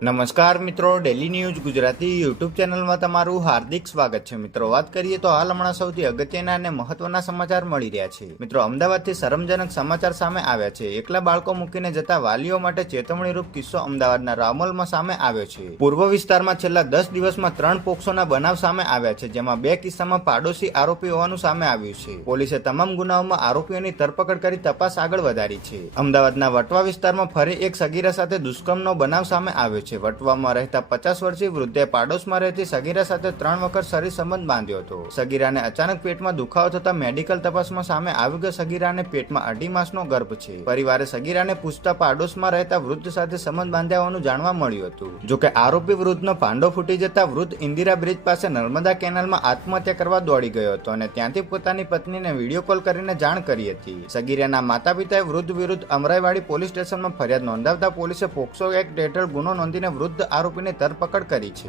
નમસ્કાર મિત્રો, daily news Gujarati YouTube ચેનલમાં તમારું હાર્દિક સ્વાગત છે. મિત્રો, વાત કરીએ તો હાલ હમણાં સૌથી અગત્યના અને મહત્વના સમાચાર મળી રહ્યા છે. મિત્રો, અમદાવાદથી શરમજનક સમાચાર સામે આવ્યા છે. એકલા બાળકો મૂકીને જતા વાલીઓ માટે ચેતવણીરૂપ કિસ્સો અમદાવાદના રામોલમાં સામે આવ્યો છે. પૂર્વ વિસ્તારમાં છેલ્લા 10 દિવસમાં 3 પોક્સોના બનાવ સામે આવ્યા છે, જેમાં 2 કિસ્સામાં પાડોશી આરોપી હોવાનું સામે આવ્યું છે. પોલીસે તમામ ગુનાઓમાં આરોપીઓની ધરપકડ કરી તપાસ આગળ વધારી છે. અમદાવાદના વટવા વિસ્તારમાં ફરી એક સગીરા સાથે દુષ્કર્મનો બનાવ સામે આવ્યો છે. વટવામાં રહેતા 50 વર્ષીય વૃદ્ધે પાડોશમાં રહેતી સગીરા સાથે 3 વખત શરીર સંબંધ બાંધ્યો હતો. સગીરાને અચાનક પેટમાં દુખાવો થતા મેડિકલ તપાસમાં સામે આવ્યું કે સગીરાને પેટમાં 2.5 માસનો ગર્ભ છે. પરિવારે સગીરાને પૂછતા પાડોશમાં રહેતા વૃદ્ધ સાથે સંબંધ બાંધ્યા હોવાનું જાણવા મળ્યું હતું. જોકે આરોપી વૃદ્ધનો પાંડો ફૂટી જતા વૃદ્ધ ઇન્દિરા બ્રિજ પાસે નર્મદા કેનાલમાં આત્મહત્યા કરવા દોડી ગયો હતો અને ત્યાંથી પોતાની પત્નીને વિડીયો કોલ કરીને જાણ કરી હતી. સગીરાના માતા પિતાએ વૃદ્ધ વિરુદ્ધ અમરાઈવાડી પોલીસ સ્ટેશનમાં ફરિયાદ નોંધાવતા પોલીસે પોક્સો એક્ટ હેઠળ ગુનો નોંધીને વૃદ્ધ આરોપીની ધરપકડ કરી છે.